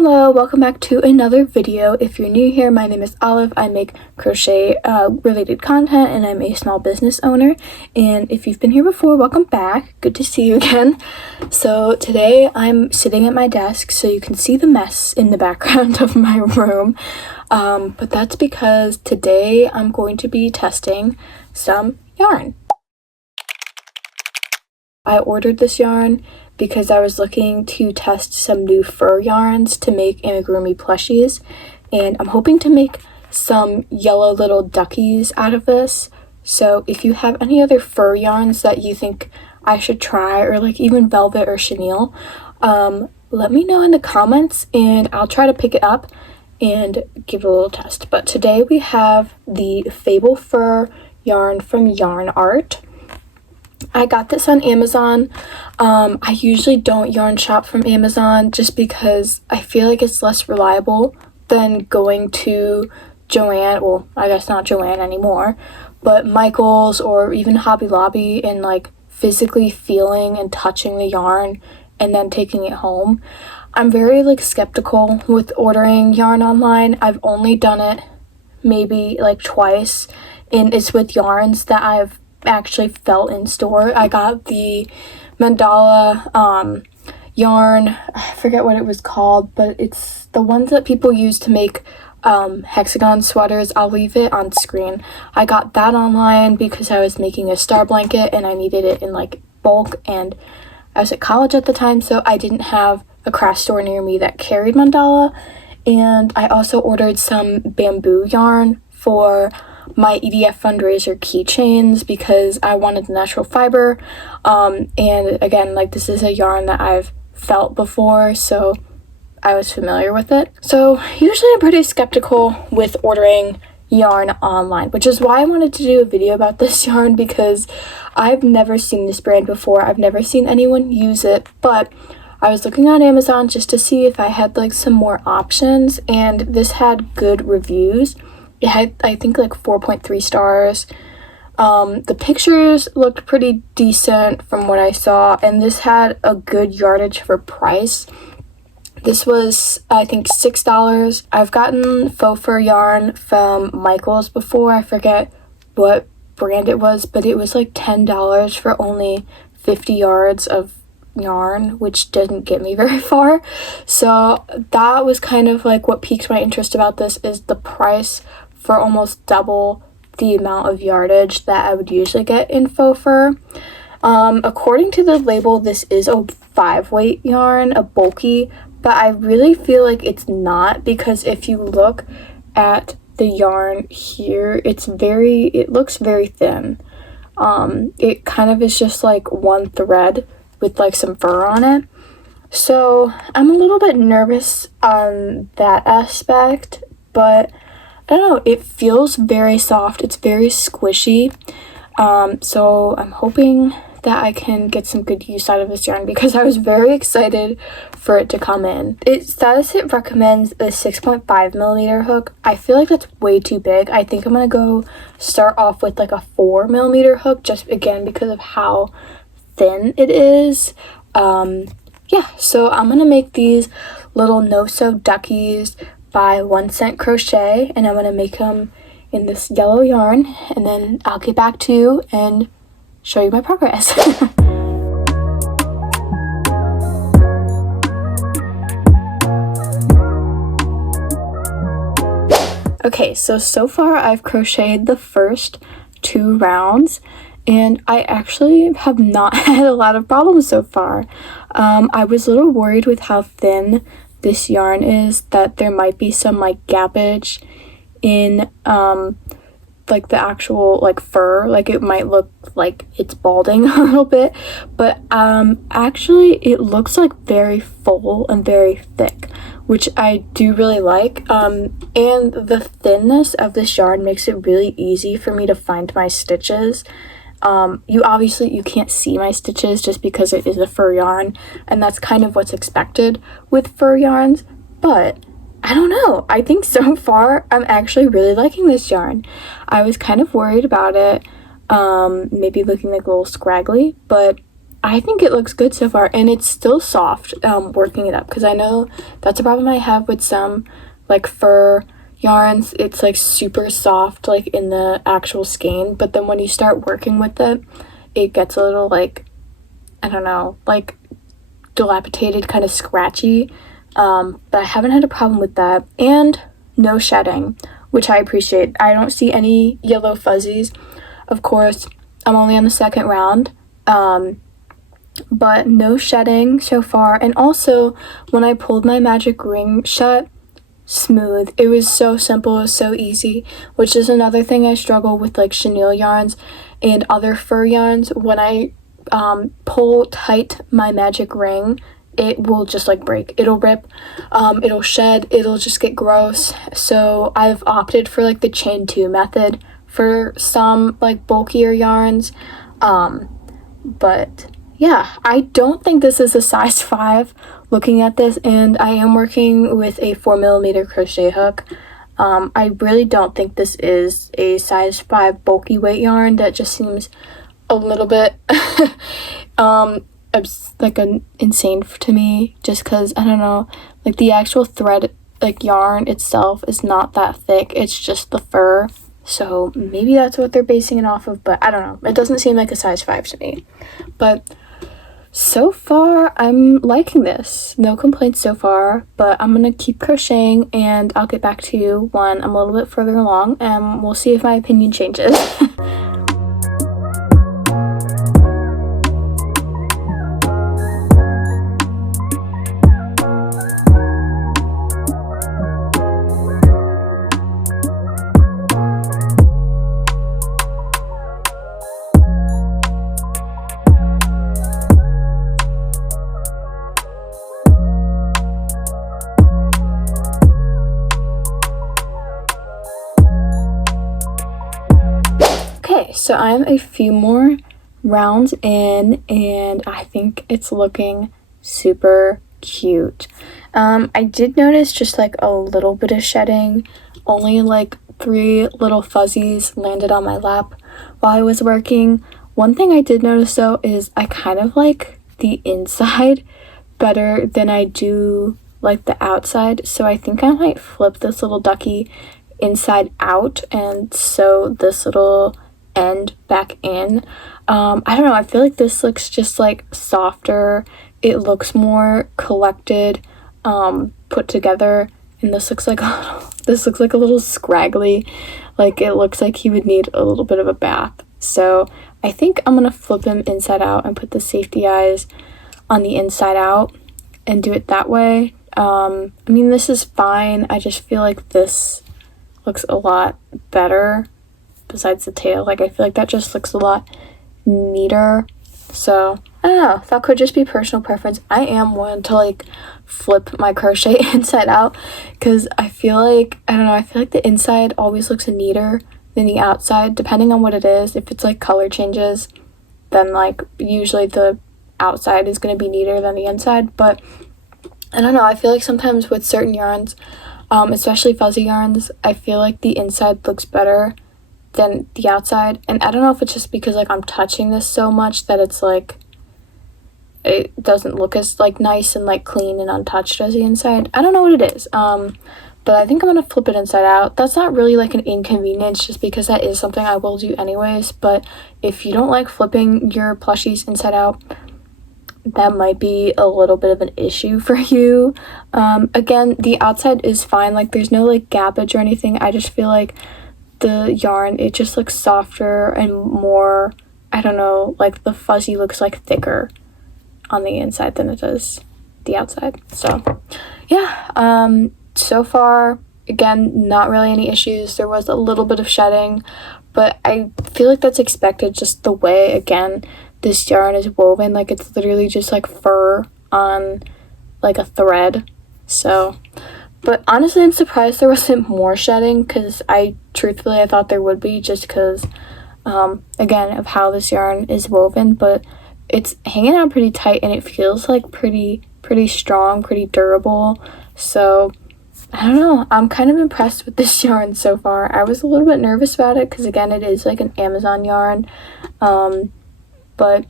Hello, welcome back to another video. If you're new here, my name is Olive. I make crochet related content and I'm a small business owner. And if you've been here before, welcome back. Good to see you again. So today I'm sitting at my desk so you can see the mess in the background of my room. But that's because today I'm going to be testing some yarn. I ordered this yarn because I was looking to test some new fur yarns to make amigurumi plushies, and I'm hoping to make some yellow little duckies out of this. So if you have any other fur yarns that you think I should try, or like even velvet or chenille, let me know in the comments and I'll try to pick it up and give it a little test. But today we have the Fable Fur Yarn from Yarn Art. I got this on Amazon. I usually don't yarn shop from Amazon just because I feel like it's less reliable than going to Joann, well, I guess not Joann anymore, but Michael's or even Hobby Lobby, and like physically feeling and touching the yarn and then taking it home. I'm very like skeptical with ordering yarn online. I've only done it maybe like twice, and it's with yarns that I've actually felt in store. I got the mandala yarn, I forget what it was called, but it's the ones that people use to make hexagon sweaters. I'll leave it on screen. I got that online because I was making a star blanket and I needed it in like bulk, and I was at college at the time, so I didn't have a craft store near me that carried mandala. And I also ordered some bamboo yarn for my EDF fundraiser keychains because I wanted the natural fiber, and again, like, this is a yarn that I've felt before, so I was familiar with it. So usually I'm pretty skeptical with ordering yarn online, which is why I wanted to do a video about this yarn, because I've never seen this brand before. I've never seen anyone use it, but I was looking on Amazon just to see if I had like some more options, and this had good reviews. It had, I think, like 4.3 stars. The pictures looked pretty decent from what I saw, and this had a good yardage for price. This was, I think, $6. I've gotten faux fur yarn from Michael's before. I forget what brand it was, but it was like $10 for only 50 yards of yarn, which didn't get me very far. So that was kind of like what piqued my interest about this, is the price for almost double the amount of yardage that I would usually get in faux fur. According to the label, this is a 5-weight yarn, a bulky, but I really feel like it's not, because if you look at the yarn here, it looks very thin. It kind of is just like one thread with like some fur on it. So I'm a little bit nervous on that aspect, but I don't know, it feels very soft. It's very squishy. So I'm hoping that I can get some good use out of this yarn, because I was very excited for it to come in. It says it recommends a 6.5 millimeter hook. I feel like that's way too big. I think I'm gonna go start off with like a 4 millimeter hook, just again because of how thin it is. Yeah, so I'm gonna make these little no-sew duckies by 1 Cent Crochet, and I'm gonna make them in this yellow yarn, and then I'll get back to you and show you my progress. Okay, so far I've crocheted the first 2 rounds, and I actually have not had a lot of problems so far. I was a little worried with how thin this yarn is, that there might be some like gappage in like the actual like fur, like it might look like it's balding a little bit, but actually it looks like very full and very thick, which I do really like. And the thinness of this yarn makes it really easy for me to find my stitches. You can't see my stitches just because it is a fur yarn, and that's kind of what's expected with fur yarns, but I don't know. I think so far I'm actually really liking this yarn. I was kind of worried about it maybe looking like a little scraggly, but I think it looks good so far, and it's still soft working it up, because I know that's a problem I have with some like fur yarns. It's like super soft like in the actual skein, but then when you start working with it, it gets a little like, I don't know, like dilapidated, kind of scratchy. But I haven't had a problem with that, and no shedding, which I appreciate. I don't see any yellow fuzzies. Of course, I'm only on the second round, but no shedding so far. And also, when I pulled my magic ring shut, smooth. It was so simple, it was so easy, which is another thing I struggle with, like chenille yarns and other fur yarns. When I pull tight my magic ring, it will just like break. It'll rip, it'll shed, it'll just get gross. So I've opted for like the chain 2 method for some like bulkier yarns. But yeah, I don't think this is a size 5 looking at this, and I am working with a 4mm crochet hook. I really don't think this is a size 5 bulky weight yarn. That just seems a little bit like insane to me, just because I don't know, like the actual thread, like yarn itself is not that thick, it's just the fur. So maybe that's what they're basing it off of, but I don't know, it doesn't seem like a size 5 to me. But so far I'm liking this, no complaints so far, but I'm gonna keep crocheting and I'll get back to you when I'm a little bit further along, and we'll see if my opinion changes. Okay, so I'm a few more rounds in, and I think it's looking super cute. I did notice just like a little bit of shedding, only like 3 little fuzzies landed on my lap while I was working. One thing I did notice though is I kind of like the inside better than I do like the outside, so I think I might flip this little ducky inside out and sew this little end back in. I don't know, I feel like this looks just like softer, it looks more collected, put together, and this looks like a little scraggly, like it looks like he would need a little bit of a bath. So I think I'm gonna flip him inside out and put the safety eyes on the inside out and do it that way. I mean, this is fine, I just feel like this looks a lot better besides the tail. Like I feel like that just looks a lot neater. So I don't know, that could just be personal preference. I am one to like flip my crochet inside out, because I feel like, I don't know, I feel like the inside always looks neater than the outside, depending on what it is. If it's like color changes, then like usually the outside is going to be neater than the inside. But I don't know, I feel like sometimes with certain yarns, especially fuzzy yarns, I feel like the inside looks better than the outside. And I don't know if it's just because like I'm touching this so much that it's like it doesn't look as like nice and like clean and untouched as the inside. I don't know what it is, but I think I'm gonna flip it inside out. That's not really like an inconvenience, just because that is something I will do anyways. But if you don't like flipping your plushies inside out, that might be a little bit of an issue for you. Again, the outside is fine, like there's no like gappage or anything. I just feel like the yarn, it just looks softer and more, I don't know, like the fuzzy looks like thicker on the inside than it does the outside. So yeah, so far, again, not really any issues. There was a little bit of shedding, but I feel like that's expected, just the way, again, this yarn is woven. Like it's literally just like fur on like a thread. So, but honestly, I'm surprised there wasn't more shedding, because I thought there would be, just because again of how this yarn is woven. But it's hanging out pretty tight, and it feels like pretty strong, pretty durable. So I don't know, I'm kind of impressed with this yarn so far. I was a little bit nervous about it, because again, it is like an Amazon yarn, but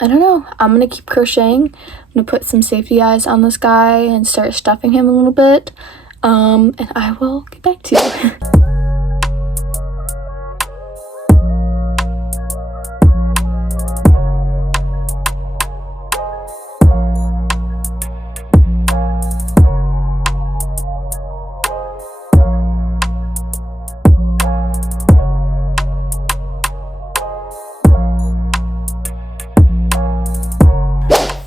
I don't know. I'm gonna keep crocheting. I'm gonna put some safety eyes on this guy and start stuffing him a little bit. And I will get back to you.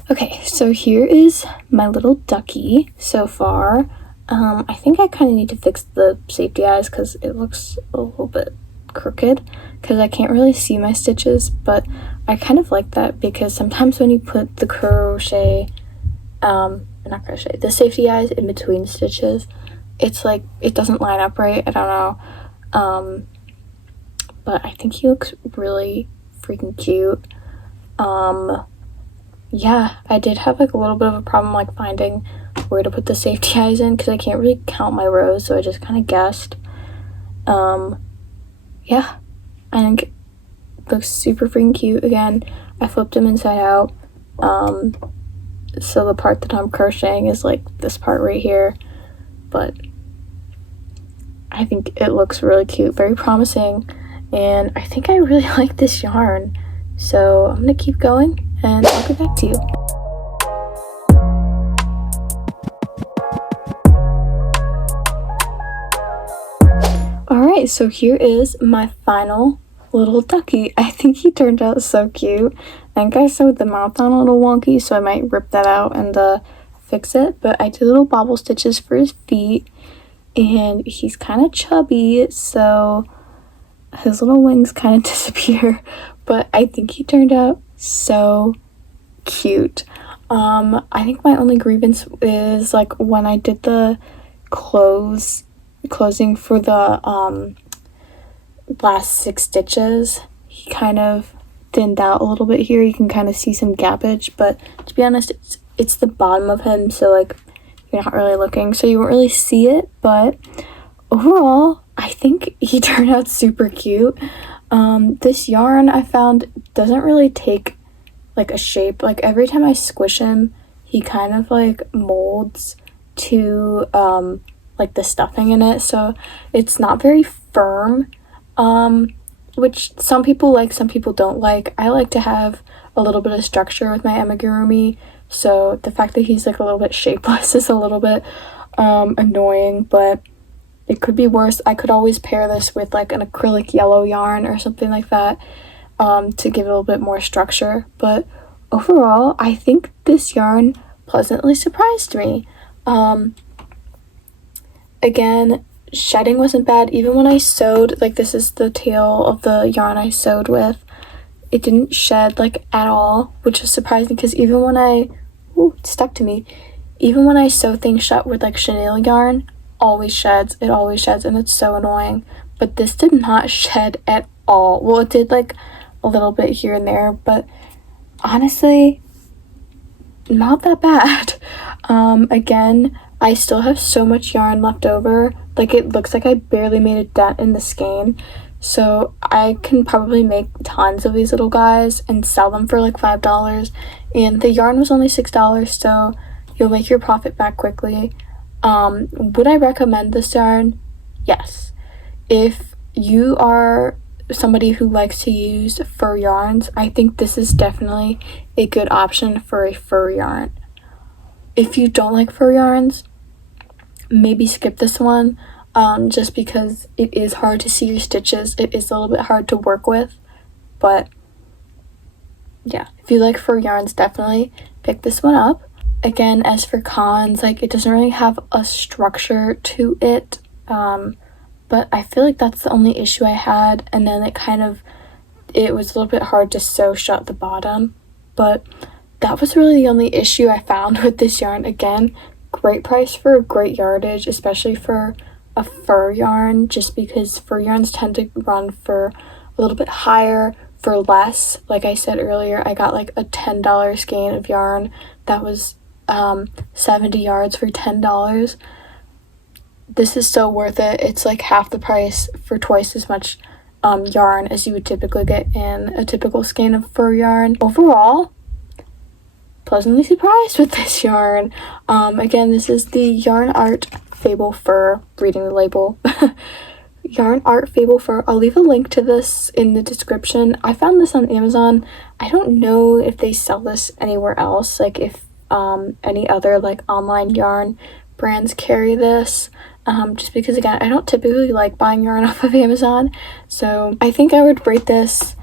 Okay, so here is my little ducky so far. I think I kind of need to fix the safety eyes because it looks a little bit crooked because I can't really see my stitches, but I kind of like that because sometimes when you put the the safety eyes in between stitches, it's like it doesn't line up right. I don't know. But I think he looks really freaking cute. Yeah, I did have like a little bit of a problem like finding where to put the safety eyes in because I can't really count my rows, so I just kind of guessed. Yeah, I think it looks super freaking cute. Again, I flipped him inside out. So the part that I'm crocheting is like this part right here, but I think it looks really cute, very promising, and I think I really like this yarn. So I'm gonna keep going and I'll get back to you. Alright, so here is my final little ducky. I think he turned out so cute. I think I sewed the mouth on a little wonky, so I might rip that out and fix it. But I did little bobble stitches for his feet, and he's kind of chubby, so his little wings kind of disappear. But I think he turned out so cute. I think my only grievance is like when I did the closing for the last 6 stitches, he kind of thinned out a little bit here. You can kind of see some gappage, but to be honest, it's the bottom of him, so like you're not really looking, so you won't really see it. But overall, I think he turned out super cute. This yarn I found doesn't really take like a shape. Like every time I squish him, he kind of like molds to like the stuffing in it, so it's not very firm, which some people like, some people don't like. I like to have a little bit of structure with my amigurumi, so the fact that he's like a little bit shapeless is a little bit annoying, but it could be worse. I could always pair this with like an acrylic yellow yarn or something like that to give it a little bit more structure. But overall, I think this yarn pleasantly surprised me. Again, shedding wasn't bad. Even when I sewed, like this is the tail of the yarn I sewed with, it didn't shed like at all, which is surprising because even when it stuck to me. Even when I sew things shut with like chenille yarn, always sheds. It always sheds, and it's so annoying. But this did not shed at all. Well, it did like a little bit here and there, but honestly, not that bad. Again, I still have so much yarn left over. Like it looks like I barely made a dent in the skein. So I can probably make tons of these little guys and sell them for like $5. And the yarn was only $6, so you'll make your profit back quickly. Would I recommend this yarn? Yes. If you are somebody who likes to use fur yarns, I think this is definitely a good option for a fur yarn. If you don't like fur yarns, maybe skip this one, just because it is hard to see your stitches. It is a little bit hard to work with, but yeah, if you like fur yarns, definitely pick this one up. Again, as for cons, like it doesn't really have a structure to it, but I feel like that's the only issue I had. And then it was a little bit hard to sew shut the bottom, but that was really the only issue I found with this yarn. Again, great price for great yardage, especially for a fur yarn, just because fur yarns tend to run for a little bit higher for less. Like I said earlier, I got like a $10 skein of yarn that was 70 yards for $10. This is so worth it. It's like half the price for twice as much yarn as you would typically get in a typical skein of fur yarn. Overall, pleasantly surprised with this yarn. Again, this is the Yarn Art Fable Fur, reading the label. Yarn Art Fable Fur. I'll leave a link to this in the description. I found this on Amazon. I don't know if they sell this anywhere else, like if any other like online yarn brands carry this, just because again I don't typically like buying yarn off of Amazon. So I think I would rate this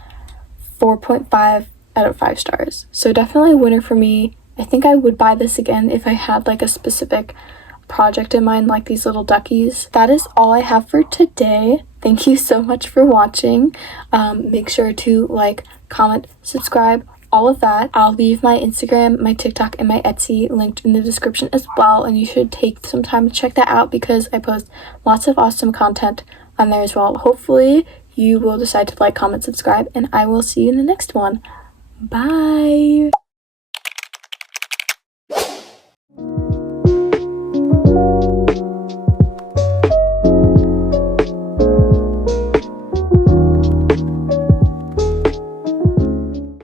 4.5 out of 5 stars. So definitely a winner for me. I think I would buy this again if I had like a specific project in mind, like these little duckies. That is all I have for today. Thank you so much for watching. Make sure to like, comment, subscribe, all of that. I'll leave my Instagram, my TikTok, and my Etsy linked in the description as well, and you should take some time to check that out because I post lots of awesome content on there as well. Hopefully you will decide to like, comment, subscribe, and I will see you in the next one. Bye!